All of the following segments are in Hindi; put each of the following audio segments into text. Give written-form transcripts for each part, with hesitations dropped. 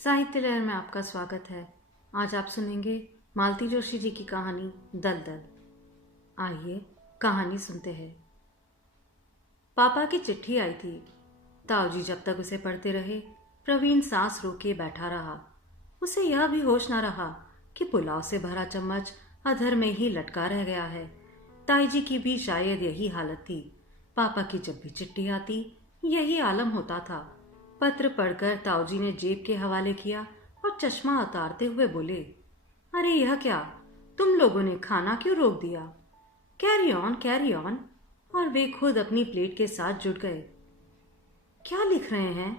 साहित्य लहर में आपका स्वागत है। आज आप सुनेंगे मालती जोशी जी की कहानी दलदल। आइए कहानी सुनते हैं। पापा की चिट्ठी आई थी। ताऊजी जब तक उसे पढ़ते रहे, प्रवीण सांस रोके बैठा रहा। उसे यह भी होश न रहा कि पुलाव से भरा चम्मच अधर में ही लटका रह गया है। ताई जी की भी शायद यही हालत थी। पापा की जब भी चिट्ठी आती, यही आलम होता था। पत्र पढ़कर ताऊजी ने जेब के हवाले किया और चश्मा उतारते हुए बोले, अरे यह क्या, तुम लोगों ने खाना क्यों रोक दिया? Carry on carry on. और वे खुद अपनी प्लेट के साथ जुट गए। क्या लिख रहे हैं?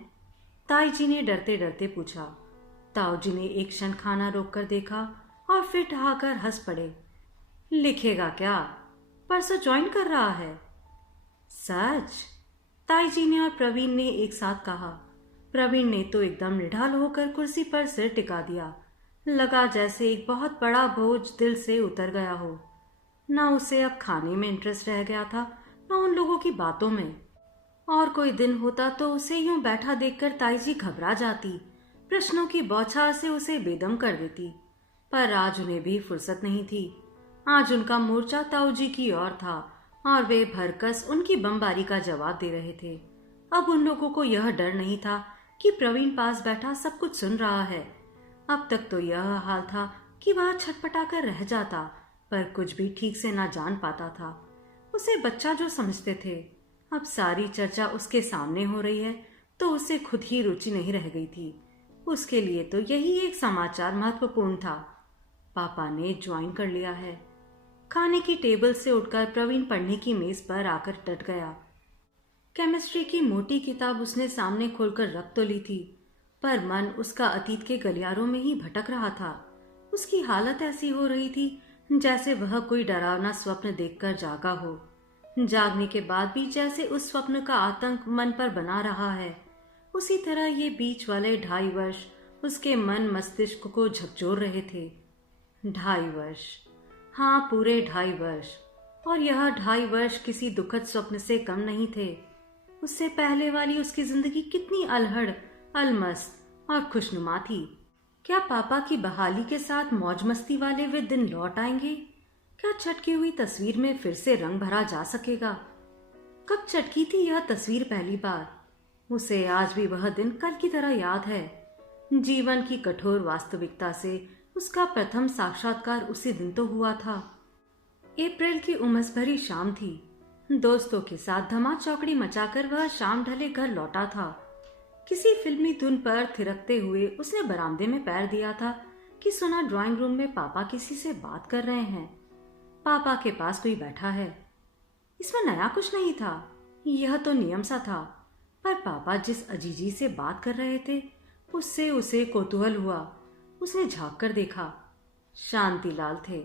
ताई जी ने डरते डरते पूछा। ताऊजी ने एक क्षण खाना रोक कर देखा और फिर ठहाकर हंस पड़े। लिखेगा क्या, परसों ज्वाइन कर रहा है। सच? ताई जी ने और प्रवीण ने एक साथ कहा। प्रवीण ने तो एकदम निढाल होकर कुर्सी पर सिर टिका दिया। लगा जैसे एक बहुत बड़ा बोझ दिल से उतर गया हो। ना उसे अब खाने में इंटरेस्ट रह गया था, ना उन लोगों की बातों में। और कोई दिन होता तो उसे यूं बैठा देखकर ताई जी घबरा जाती, प्रश्नों की बौछार से उसे बेदम कर देती। पर आज उन्हें भी फुर्सत नहीं थी। आज उनका मोर्चा ताऊ जी की ओर था और वे भरकस उनकी बमबारी का जवाब दे रहे थे। अब उन लोगों को यह डर नहीं था कि प्रवीण पास बैठा सब कुछ सुन रहा है। अब तक तो यह हाल था कि वह छटपटा कर रह जाता, पर कुछ भी ठीक से ना जान पाता था। उसे बच्चा जो समझते थे। अब सारी चर्चा उसके सामने हो रही है तो उसे खुद ही रुचि नहीं रह गई थी। उसके लिए तो यही एक समाचार महत्वपूर्ण था। पापा ने ज्वाइन कर लिया है। खाने की टेबल से उठकर प्रवीण पढ़ने की मेज पर आकर डट गया। केमिस्ट्री की मोटी किताब उसने सामने खोलकर रख तो ली थी, पर मन उसका अतीत के गलियारों में ही भटक रहा था। उसकी हालत ऐसी हो रही थी जैसे वह कोई डरावना स्वप्न देखकर जागा हो। जागने के बाद भी जैसे उस स्वप्न का आतंक मन पर बना रहा है। उसी तरह ये बीच वाले 2.5 वर्ष उसके मन मस्तिष्क को झकझोर रहे थे। 2.5 वर्ष, हाँ पूरे 2.5 वर्ष। और यह 2.5 वर्ष किसी दुखद स्वप्न से कम नहीं थे। उससे पहले वाली उसकी जिंदगी कितनी अलहड़, अलमस्त और खुशनुमा थी। क्या पापा की बहाली के साथ मौज मस्ती वाले वे दिन लौट आएंगे? क्या चटकी हुई तस्वीर में फिर से रंग भरा जा सकेगा? कब चटकी थी यह तस्वीर पहली बार? उसे आज भी वह दिन कल की तरह याद है। जीवन की कठोर वास्तविकता से उसका प्रथम साक्षात्कार उसी दिन तो हुआ था। अप्रैल की उमस भरी शाम थी। दोस्तों के साथ धमा चौकड़ी मचाकर वह शाम ढले घर लौटा था। किसी फिल्मी धुन पर थिरकते हुए उसने बरामदे में पैर दिया था कि सुना ड्राइंग रूम में पापा किसी से बात कर रहे हैं। पापा के पास कोई बैठा है। इसमें नया कुछ नहीं था, यह तो नियम सा था। पर पापा जिस अजीजी से बात कर रहे थे उससे उसे कौतूहल हुआ। उसने झांक कर देखा। शांतिलाल थे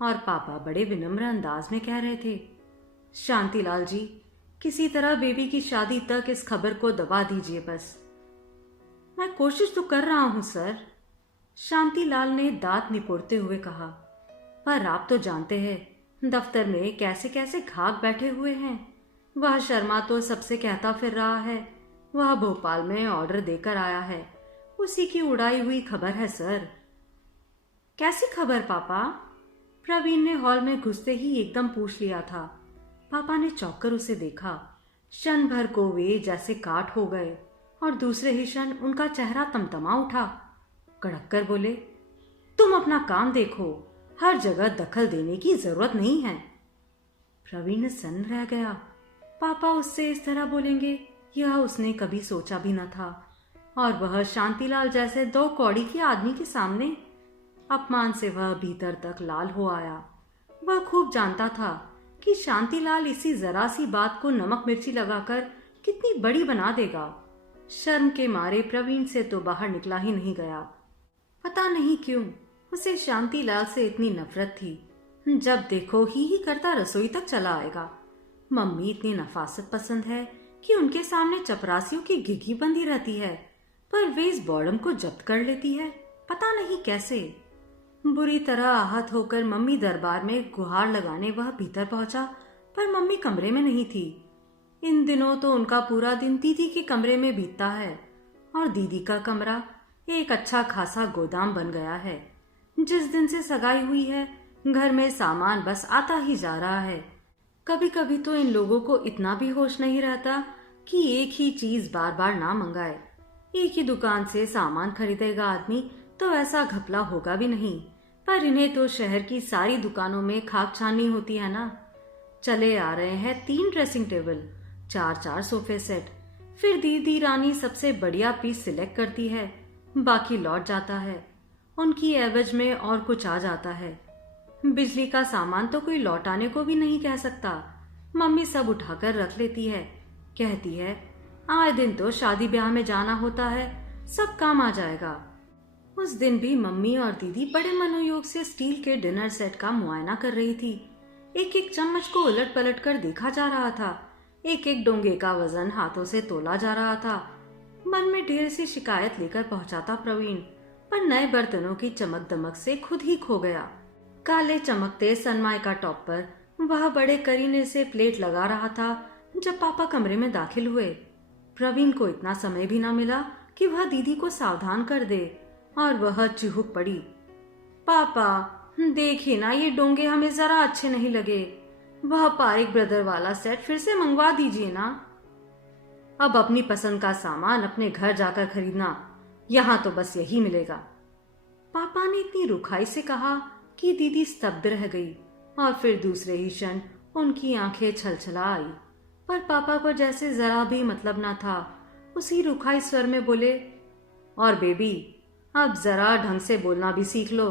और पापा बड़े विनम्र अंदाज में कह रहे थे, शांतिलाल जी, किसी तरह बेबी की शादी तक इस खबर को दबा दीजिए बस। मैं कोशिश तो कर रहा हूं सर, शांतिलाल ने दांत निपोड़ते हुए कहा। पर आप तो जानते हैं दफ्तर में कैसे कैसे घाक बैठे हुए हैं। वह शर्मा तो सबसे कहता फिर रहा है। वह भोपाल में ऑर्डर देकर आया है, उसी की उड़ाई हुई खबर है सर। कैसी खबर पापा? प्रवीण ने हॉल में घुसते ही एकदम पूछ लिया था। पापा ने चौंक कर उसे देखा। क्षण भर को वे जैसे काट हो गए और दूसरे ही क्षण उनका चेहरा तमतमा उठा। कड़क कर बोले, तुम अपना काम देखो, हर जगह दखल देने की जरूरत नहीं है। प्रवीण सन्न रह गया। पापा उससे इस तरह बोलेंगे यह उसने कभी सोचा भी न था। और वह शांतिलाल जैसे 2 कौड़ी के आदमी के सामने। अपमान से वह भीतर तक लाल हो आया। वह खूब जानता था कि शांतिलाल इसी जरा सी बात को नमक मिर्ची लगाकर कितनी बड़ी बना देगा। शर्म के मारे प्रवीण से तो बाहर निकला ही नहीं गया। पता नहीं क्यों उसे शांतिलाल से इतनी नफरत थी। जब देखो ही करता रसोई तक चला आएगा। मम्मी इतनी नफासत पसंद है कि उनके सामने चपरासियों की घिघी बंधी रहती है, पर वे इस बॉर्डम को जब्त कर लेती है, पता नहीं कैसे। बुरी तरह आहत होकर मम्मी दरबार में गुहार लगाने वह भीतर पहुंचा, पर मम्मी कमरे में नहीं थी। इन दिनों तो उनका पूरा दिन दीदी के कमरे में बीतता है और दीदी का कमरा एक अच्छा खासा गोदाम बन गया है। जिस दिन से सगाई हुई है, घर में सामान बस आता ही जा रहा है। कभी कभी तो इन लोगों को इतना भी होश नहीं रहता कि एक ही चीज बार बार ना मंगाए। एक ही दुकान से सामान खरीदेगा आदमी तो ऐसा घपला होगा भी नहीं, पर इन्हें तो शहर की सारी दुकानों में खाक छाननी होती है ना। चले आ रहे हैं 3 ड्रेसिंग टेबल, 4 सोफे सेट। फिर दीदी रानी सबसे बढ़िया पीस सिलेक्ट करती है, बाकी लौट जाता है। उनकी एवज में और कुछ आ जाता है। बिजली का सामान तो कोई लौटाने को भी नहीं कह सकता। मम्मी सब उठाकर रख लेती है, कहती है आए दिन तो शादी ब्याह में जाना होता है, सब काम आ जाएगा। उस दिन भी मम्मी और दीदी बड़े मनोयोग से स्टील के डिनर सेट का मुआयना कर रही थी। एक एक चम्मच को उलट पलट कर देखा जा रहा था, एक एक डोंगे का वजन हाथों से तोला जा रहा था। मन में ढेर सी शिकायत लेकर पहुंचा था प्रवीण, पर नए बर्तनों की चमक दमक से खुद ही खो गया। काले चमकते सनमाइका टॉप पर वह बड़े करीने से प्लेट लगा रहा था जब पापा कमरे में दाखिल हुए। प्रवीण को इतना समय भी ना मिला कि वह दीदी को सावधान कर दे, और वह चिहुक पड़ी। पापा देखिए ना, ये डोंगे हमें जरा अच्छे नहीं लगे। वह पारिक ब्रदर वाला सेट फिर से मंगवा दीजिए ना। अब अपनी पसंद का सामान अपने घर जाकर खरीदना, यहाँ तो बस यही मिलेगा। पापा ने इतनी रुखाई से कहा कि दीदी स्तब्ध रह गई, और फिर दूसरे ही क्षण उनकी आंखें छलछला आई। पर पापा को जैसे जरा भी मतलब ना था। उसी रुखाई स्वर में बोले, और बेबी अब जरा ढंग से बोलना भी सीख लो,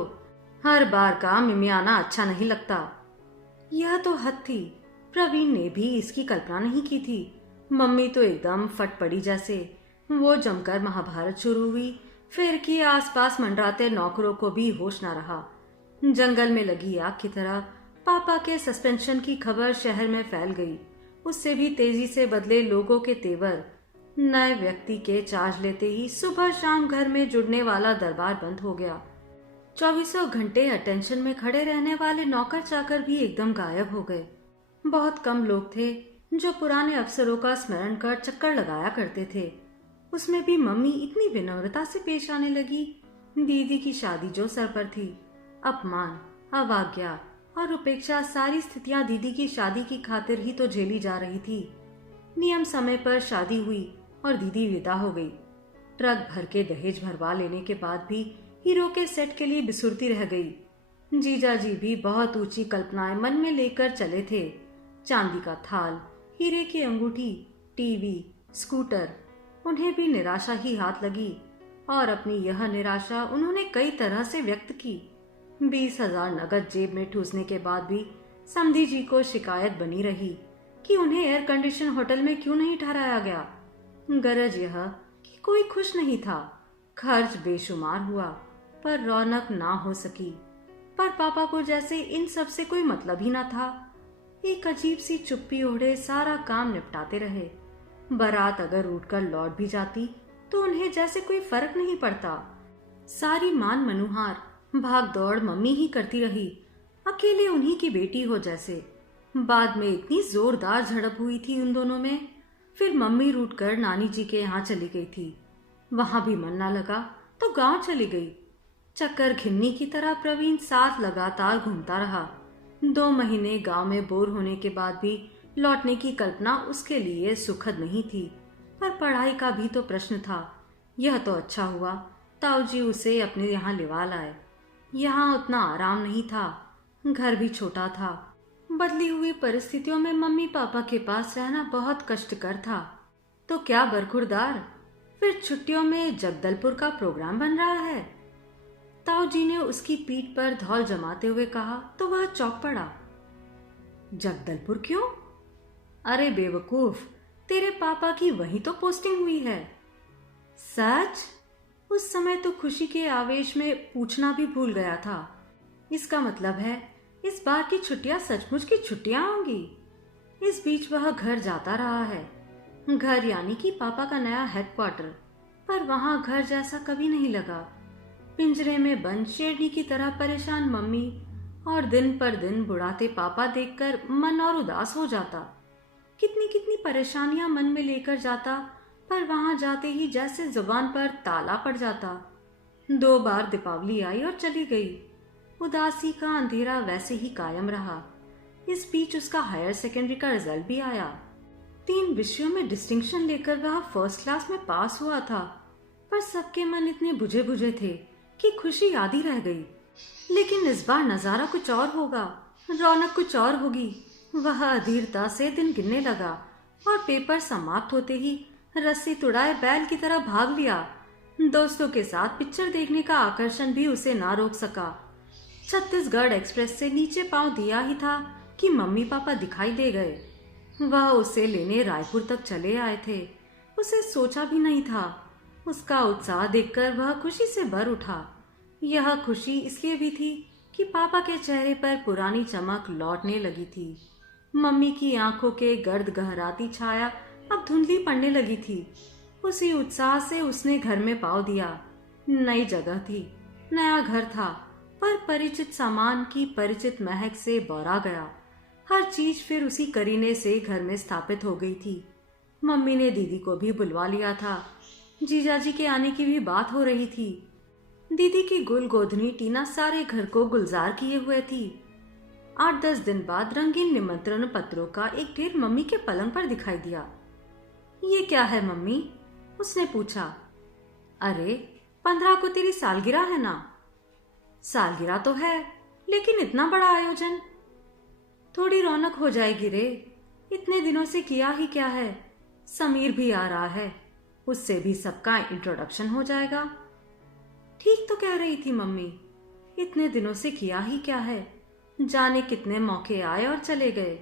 हर बार का मिमियाना अच्छा नहीं लगता। यह तो हद थी, प्रवीण ने भी इसकी कल्पना नहीं की थी। मम्मी तो एकदम फट पड़ी जैसे। वो जमकर महाभारत शुरू हुई, फिर कि आसपास मंडराते नौकरों को भी होश ना रहा। जंगल में लगी आग की तरह पापा के सस्पेंशन की खबर शहर में फैल गई। उससे भी तेजी से बदले लोगों के तेवर। नए व्यक्ति के चार्ज लेते ही सुबह शाम घर में जुड़ने वाला दरबार बंद हो गया। 24 घंटे अटेंशन में खड़े रहने वाले नौकर चाकर भी एकदम गायब हो गए। बहुत कम लोग थे जो पुराने अवसरों का स्मरण कर चक्कर लगाया करते थे। उसमें भी मम्मी इतनी विनम्रता से पेश आने लगी। दीदी की शादी जो सर पर थी, अपमान, अवज्ञा और उपेक्षा, सारी स्थितियां दीदी की शादी की खातिर ही तो झेली जा रही थी। नियम समय पर शादी हुई और दीदी विदा हो गई। ट्रक भर के दहेज भरवा लेने के बाद भी हीरो के सेट के लिए बिसुरती रह गई। जीजा जी भी बहुत ऊंची कल्पनाएं मन में लेकर चले थे। चांदी का थाल, हीरे की अंगूठी, टीवी, स्कूटर, उन्हें भी निराशा ही हाथ लगी। और अपनी यह निराशा उन्होंने कई तरह से व्यक्त की। 20,000 नगद जेब में ठूसने के बाद भी समधी जी को शिकायत बनी रही कि उन्हें एयर कंडीशन होटल में क्यों नहीं ठहराया गया। गरज यह कि कोई खुश नहीं था। खर्च बेशुमार हुआ, पर रौनक ना हो सकी। पर पापा को जैसे इन सब से कोई मतलब ही ना था। एक अजीब सी चुप्पी ओढ़े सारा काम निपटाते रहे। बारात अगर उठकर लौट भी जाती तो उन्हें जैसे कोई फर्क नहीं पड़ता। सारी मान मनुहार भाग दौड़ मम्मी ही करती रही, अकेले उन्हीं की बेटी हो जैसे। बाद में इतनी जोरदार झड़प हुई थी उन दोनों में। फिर मम्मी रूठकर नानी जी के यहाँ चली गई थी। वहां भी मन ना लगा तो गांव चली गई। चक्कर घिन्नी की तरह प्रवीण साथ लगातार घूमता रहा। 2 महीने गांव में बोर होने के बाद भी लौटने की कल्पना उसके लिए सुखद नहीं थी। पर पढ़ाई का भी तो प्रश्न था। यह तो अच्छा हुआ ताऊजी उसे अपने यहाँ लिवा लाए। यहाँ उतना आराम नहीं था, घर भी छोटा था। बदली हुई परिस्थितियों में मम्मी पापा के पास रहना बहुत कष्टकर था। तो क्या बरखुरदार, फिर छुट्टियों में जगदलपुर का प्रोग्राम बन रहा है। ताऊजी ने उसकी पीठ पर धौल जमाते हुए कहा तो वह चौंक पड़ा। जगदलपुर क्यों? अरे बेवकूफ, तेरे पापा की वहीं तो पोस्टिंग हुई है। सच? उस समय तो खुशी के आवेश में पूछना भी भूल गया था। इसका मतलब है इस बार की छुट्टियां सचमुच की छुट्टियां होंगी। इस बीच वह घर जाता रहा है। घर यानी कि पापा का नया हेडक्वार्टर, पर वहां घर जैसा कभी नहीं लगा। पिंजरे में बंद शेरनी की तरह परेशान मम्मी और दिन पर दिन बुढ़ाते पापा देखकर मन और उदास हो जाता। कितनी कितनी परेशानियां मन में लेकर जाता, पर वहां जाते ही जैसे जुबान पर ताला पड़ जाता। 2 बार दीपावली आई और चली गई। उदासी का अंधेरा वैसे ही कायम रहा। इस बीच उसका हायर सेकेंडरी का रिजल्ट भी आया। 3 विषयों में डिस्टिंक्शन लेकर वह फर्स्ट क्लास में पास हुआ था। पर सबके मन इतने बुझे बुझे थे कि खुशी आधी रह गई। लेकिन इस बार नजारा कुछ और होगा, रौनक कुछ और होगी। वह अधीरता से दिन गिनने लगा और पेपर समाप्त होते ही रस्सी तुड़ाए बैल की तरह भाग लिया। दोस्तों के साथ पिक्चर देखने का आकर्षण भी उसे ना रोक सका। छत्तीसगढ़ एक्सप्रेस से नीचे पांव दिया ही था कि मम्मी पापा दिखाई दे गए। वह उसे लेने रायपुर तक चले आए थे। उसे सोचा भी नहीं था। उसका उत्साह देखकर वह खुशी से भर उठा। यह खुशी इसलिए भी थी कि पापा के चेहरे पर पुरानी चमक लौटने लगी थी। मम्मी की आंखों के गर्द गहराती छाया अब धुंधली पड़ने लगी थी। उसी उत्साह से उसने घर में पाँव दिया। नई जगह थी, नया घर था, पर परिचित सामान की परिचित महक से बौरा गया। हर चीज फिर उसी करीने से घर में स्थापित हो गई थी। मम्मी ने दीदी को भी बुलवा लिया था। जीजाजी के आने की भी बात हो रही थी। दीदी की गुल गोधनी टीना सारे घर को गुलजार किए हुए थी। 8-10 दिन बाद रंगीन निमंत्रण पत्रों का एक ढेर मम्मी के पलंग पर दिखाई दिया। ये क्या है मम्मी? उसने पूछा। अरे 15 को तेरी सालगिरह है ना? सालगिरह तो है, लेकिन इतना बड़ा आयोजन। थोड़ी रौनक हो जाएगी रे। इतने दिनों से किया ही क्या है। समीर भी आ रहा है, उससे भी सबका इंट्रोडक्शन हो जाएगा। ठीक तो कह रही थी मम्मी, इतने दिनों से किया ही क्या है। जाने कितने मौके आए और चले गए।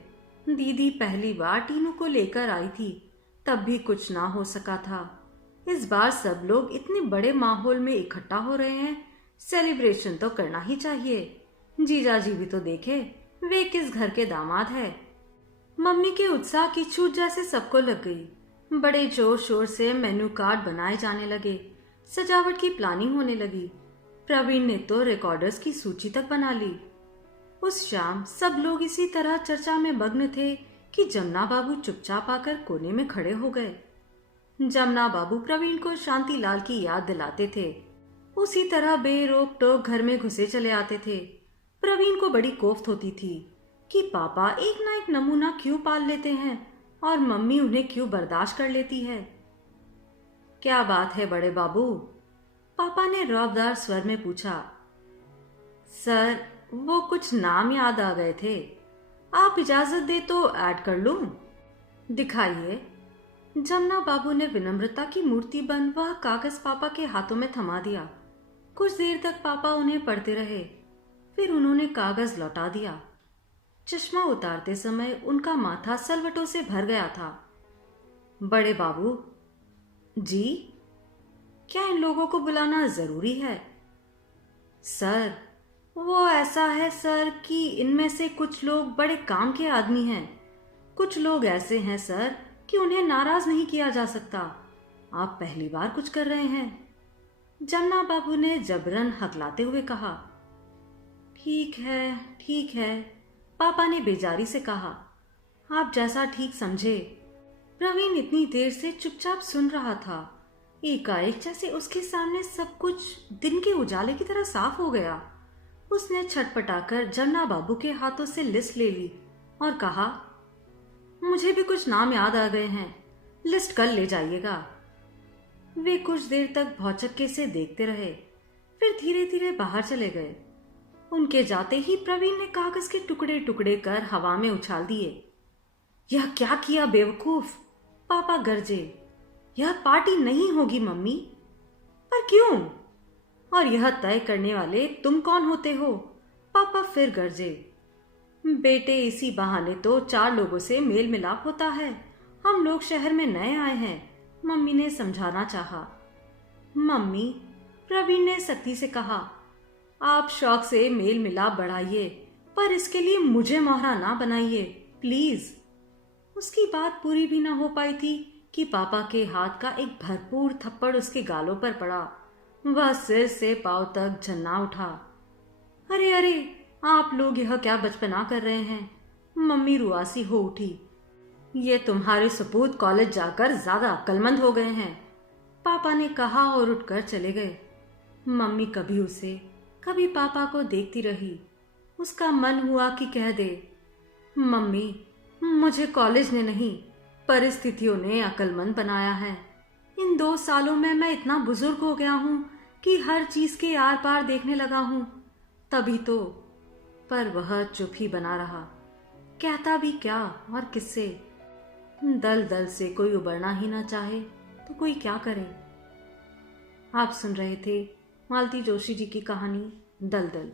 दीदी पहली बार टीनू को लेकर आई थी, तब भी कुछ ना हो सका था। इस बार सब लोग इतने बड़े माहौल में इकट्ठा हो रहे हैं, सेलिब्रेशन तो करना ही चाहिए। जीजाजी भी तो देखे, वे किस घर के दामाद है। मम्मी के उत्साह की छूट जैसे सबको लग गई। बड़े जोर शोर से मेन्यू कार्ड बनाए जाने लगे। सजावट की प्लानिंग होने लगी। प्रवीण ने तो रिकॉर्डर्स की सूची तक बना ली। उस शाम सब लोग इसी तरह चर्चा में मग्न थे कि जमुना बाबू चुपचाप आकर कोने में खड़े हो गए। जमुना बाबू प्रवीण को शांतिलाल की याद दिलाते थे। उसी तरह बेरोक टोक घर में घुसे चले आते थे। प्रवीण को बड़ी कोफ्त होती थी कि पापा एक ना एक नमूना क्यों पाल लेते हैं और मम्मी उन्हें क्यों बर्दाश्त कर लेती है। क्या बात है बड़े बाबू? पापा ने रौबदार स्वर में पूछा। सर, वो कुछ नाम याद आ गए थे, आप इजाजत दे तो ऐड कर लूं? दिखाइए। जमुना बाबू ने विनम्रता की मूर्ति बन वह कागज पापा के हाथों में थमा दिया। कुछ देर तक पापा उन्हें पढ़ते रहे, फिर उन्होंने कागज लौटा दिया। चश्मा उतारते समय उनका माथा सलवटों से भर गया था। बड़े बाबू जी, क्या इन लोगों को बुलाना जरूरी है? सर, वो ऐसा है सर कि इनमें से कुछ लोग बड़े काम के आदमी हैं। कुछ लोग ऐसे हैं सर कि उन्हें नाराज नहीं किया जा सकता। आप पहली बार कुछ कर रहे हैं। जमुना बाबू ने जबरन हकलाते हुए कहा। ठीक है, ठीक है, पापा ने बेजारी से कहा। आप जैसा ठीक समझे। प्रवीण इतनी देर से चुपचाप सुन रहा था। एकाएक जैसे उसके सामने सब कुछ दिन के उजाले की तरह साफ हो गया। उसने छटपटाकर जमुना बाबू के हाथों से लिस्ट ले ली और कहा, मुझे भी कुछ नाम याद आ गए हैं, लिस्ट कल ले जाइएगा। वे कुछ देर तक भौचक्के से देखते रहे, फिर धीरे धीरे बाहर चले गए। उनके जाते ही प्रवीण ने कागज के टुकड़े टुकड़े कर हवा में उछाल दिए। यह क्या किया बेवकूफ? पापा गरजे। यह पार्टी नहीं होगी मम्मी। पर क्यों? और यह तय करने वाले तुम कौन होते हो? पापा फिर गरजे। बेटे, इसी बहाने तो 4 लोगों से मेल मिलाप होता है। हम लोग शहर में नए आए हैं, मम्मी ने समझाना चाहा। मम्मी, प्रवीण ने सख्ती से कहा, आप शौक से मेल मिलाप बढ़ाइए, पर इसके लिए मुझे मोहरा ना बनाइए प्लीज। उसकी बात पूरी भी ना हो पाई थी कि पापा के हाथ का एक भरपूर थप्पड़ उसके गालों पर पड़ा। वह सिर से पांव तक झन्ना उठा। अरे अरे, आप लोग यह क्या बचपना कर रहे हैं? मम्मी रुआसी हो उठी। ये तुम्हारे सपूत कॉलेज जाकर ज्यादा अक्लमंद हो गए हैं, पापा ने कहा और उठकर चले गए। मम्मी कभी उसे कभी पापा को देखती रही। उसका मन हुआ कि कह दे, मम्मी, मुझे कॉलेज ने नहीं, परिस्थितियों ने अक्लमंद बनाया है। इन 2 सालों में मैं इतना बुजुर्ग हो गया हूं कि हर चीज के आर पार देखने लगा हूं। तभी तो। पर वह चुप ही बना रहा। कहता भी क्या और किससे? दल दल से कोई उबरना ही ना चाहे तो कोई क्या करे। आप सुन रहे थे मालती जोशी जी की कहानी दलदल।